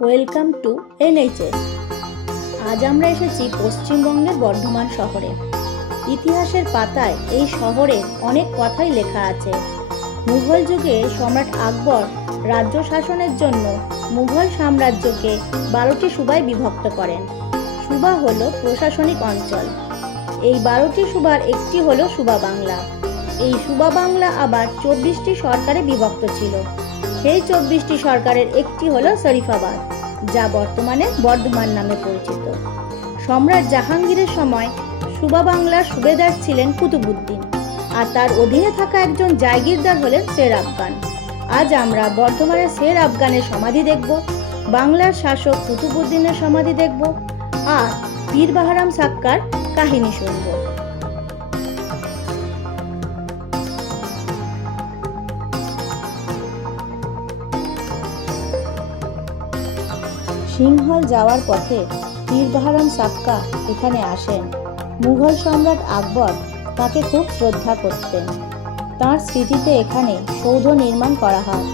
Welcome to NHS আজ আমরা এসেছি পশ্চিমবঙ্গের বর্ধমান শহরে। ইতিহাসের পাতায় এই শহরে অনেক কথাই লেখা আছে। মুঘল যুগে সম্রাট আকবর রাজ্য শাসনের জন্য মুঘল সাম্রাজ্যকে বারোটি সুবায় বিভক্ত করেন। সুবা হল প্রশাসনিক অঞ্চল। এই বারোটি সুবার একটি হল সুবা বাংলা। এই সুবা বাংলা আবার চব্বিশটি সরকারে বিভক্ত ছিল। সেই চব্বিশটি সরকারের একটি হলো শরীফাবাদ, যা বর্তমানে বর্ধমান নামে পরিচিত। সম্রাট জাহাঙ্গীরের সময় সুবা বাংলার সুবেদার ছিলেন কুতুবুদ্দিন আর তার অধীনে থাকা একজন জায়গিরদার হলেন শের আফগান। আজ আমরা বর্ধমানের শের আফগানের সমাধি দেখব, বাংলার শাসক কুতুবুদ্দিনের সমাধি দেখব, আর পীর বাহারাম সাক্কার কাহিনী শুনব। সিংহল যাওয়ার পথে পীরবাহারাম সাক্কা এখানে আসেন। মুঘল সম্রাট আকবর তাকে খুব শ্রদ্ধা করতেন। তার স্মৃতিতে এখানে সৌধ নির্মাণ করা হয়।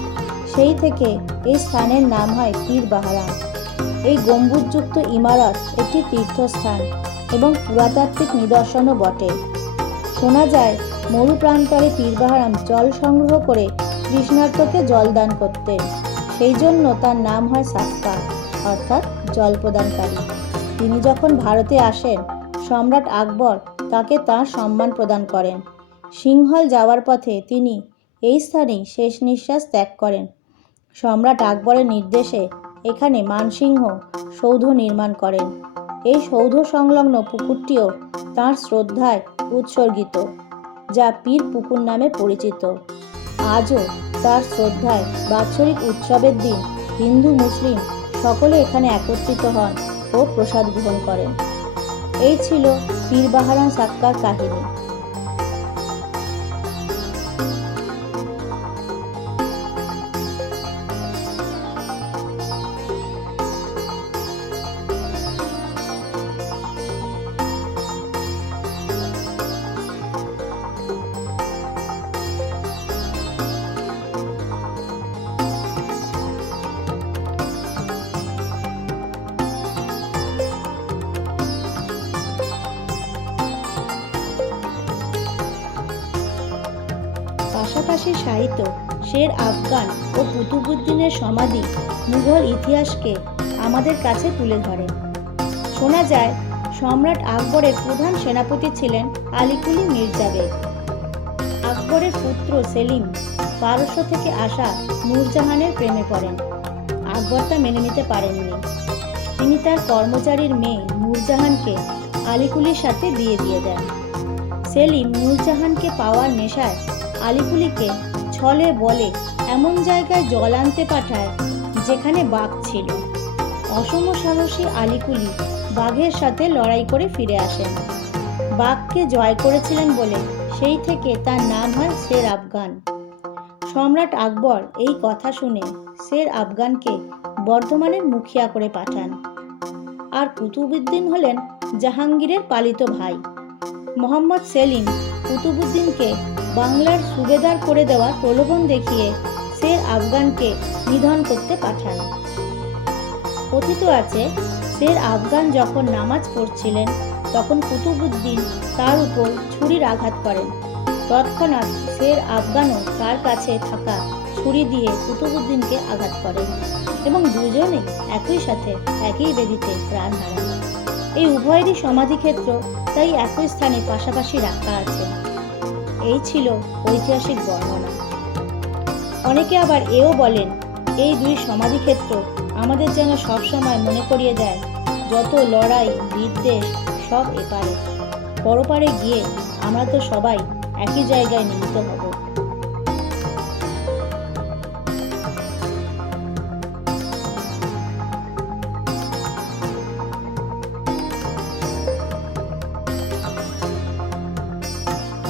সেই থেকে এই স্থানের নাম হয় পীর বাহারাম এই গম্বুজযুক্ত ইমারত একটি তীর্থস্থান এবং পুরাতাত্ত্বিক নিদর্শনও বটে। শোনা যায়, মরু প্রান্তরে পীর বাহারাম জল সংগ্রহ করে কৃষ্ণার্থকে জল দান করতেন। সেই জন্য তার নাম হয় সাক্কা অর্থাৎ জল প্রদানকারী তিনি যখন ভারতে আসেন, সম্রাট আকবর তাকে তার সম্মান প্রদান করেন। সিংহল যাওয়ার পথে তিনি এই স্থানেই শেষ নিঃশ্বাস ত্যাগ করেন। সম্রাট আকবরের নির্দেশে এখানে মানসিংহ সৌধ নির্মাণ করেন। এই সৌধ সংলগ্ন পুকুরটিও তার শ্রদ্ধায় উৎসর্গিত, যা পীর পুকুর নামে পরিচিত। আজও তার শ্রদ্ধায় বাৎসরিক উৎসবের দিন হিন্দু মুসলিম সকলে এখানে একত্রিত হন ও প্রসাদ গ্রহণ করেন। এই ছিল পীর বাহারাম সাক্কার কাহিনী। পাশাপাশি সাহিত্য, শের আফগান ও কুতুবুদ্দিনের সমাধি মুঘল ইতিহাসকে আমাদের কাছে তুলে ধরে। শোনা যায়, সম্রাট আকবরের প্রধান সেনাপতি ছিলেন আলিকুলি মির্জা বেগ। আকবরের পুত্র সেলিম পারস্য থেকে আসা নূরজাহানের প্রেমে পড়েন। আকবর তা মেনে নিতে পারেননি। তিনি তার কর্মচারীর মেয়ে নূরজাহানকে আলিকুলির সাথে বিয়ে দিয়ে দেন। সেলিম নূরজাহানকে পাওয়ার নেশায় আলিকুলিকে ছলে বলে, এমন জায়গায় জল আনতে পাঠায় যেখানে বাঘ ছিল। অসম সাহসী আলিকুলি বাঘের সাথে লড়াই করে ফিরে আসেন। বাঘকে জয় করেছিলেন বলে সেই থেকে তার নাম হয় শের আফগান। সম্রাট আকবর এই কথা শুনে শের আফগানকে বর্ধমানের মুখিয়া করে পাঠান। আর কুতুবুদ্দিন হলেন জাহাঙ্গীরের পালিত ভাই। মোহাম্মদ সেলিম কুতুবুদ্দিনকে বাংলার সুবেদার করে দেওয়ার প্রলোভন দেখিয়ে শের আফগানকে নিধন করতে পাঠান। কথিত আছে শের আফগান যখন নামাজ পড়ছিলেন, তখন কুতুবুদ্দিন তার উপর ছুরির আঘাত করেন। তৎক্ষণাৎ শের আফগানও তার কাছে থাকা ছুরি দিয়ে কুতুবুদ্দিনকে আঘাত করেন এবং দুজনে একই সাথে একই বেদিতে প্রাণ হারান। এই উভয়েরই সমাধিক্ষেত্র তাই একই স্থানে পাশাপাশি রাখা আছে। এই ছিল ঐতিহাসিক বর্ণনা। অনেকে আবার এও বলেন, এই দুই সমাধিক্ষেত্র আমাদের যেন সবসময় মনে করিয়ে দেয়, যত লড়াই, বিদ্বেষ সব এপারে। পরপারে গিয়ে আমরা তো সবাই একই জায়গায় মিলিত হব।